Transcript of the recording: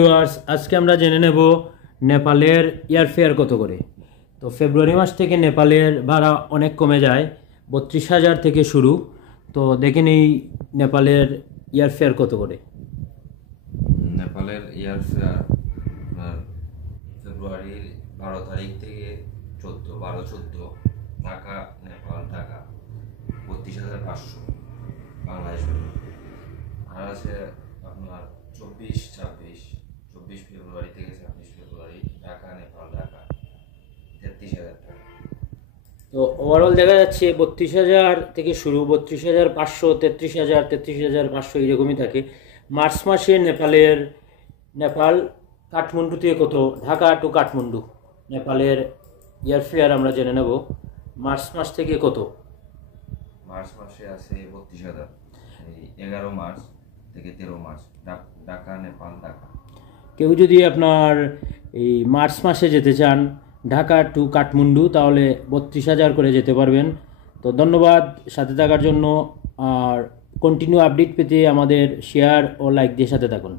Viewers, আজকে আমরা জেনে নেব নেপালের এয়ারফেয়ার কত করে। তো ফেব্রুয়ারি মাস থেকে নেপালের ভাড়া অনেক কমে যায়, 32,000 থেকে শুরু। তো দেখে নেই নেপালের এয়ারফেয়ার কত করে। নেপালের এয়ারফেয়ার আপনার ফেব্রুয়ারির 12 তারিখ থেকে 12-14 ঢাকা নেপাল ঢাকা 32,500 বাংলাদেশ টাকা। আর আছে আপনার 24 ফেব্রুয়ারি থেকে 26 ফেব্রুয়ারি ঢাকা নেপাল ঢাকা 33,000 টাকা। তো ওভারঅল দেখা যাচ্ছে 32,000 থেকে শুরু, 32,500, 33,000, 33,500 এরকমই থাকে। মার্চ মাসে নেপাল কাঠমান্ডু থেকে কত, ঢাকা টু কাঠমান্ডু নেপালের এয়ারফেয়ার আমরা জেনে নেব মার্চ মাস থেকে কত। মার্চ মাসে আছে 32,000, এই 11 মার্চ থেকে 13 মার্চ ঢাকা নেপাল ঢাকা। কেউ যদি আপনার এই মার্চ মাসে যেতে চান ঢাকা টু কাঠমান্ডু, তাহলে 32,000 করে যেতে পারবেন। তো ধন্যবাদ সাথে থাকার জন্য। আর কন্টিনিউ আপডেট পেতে আমাদের শেয়ার ও লাইক দিয়ে সাথে থাকুন।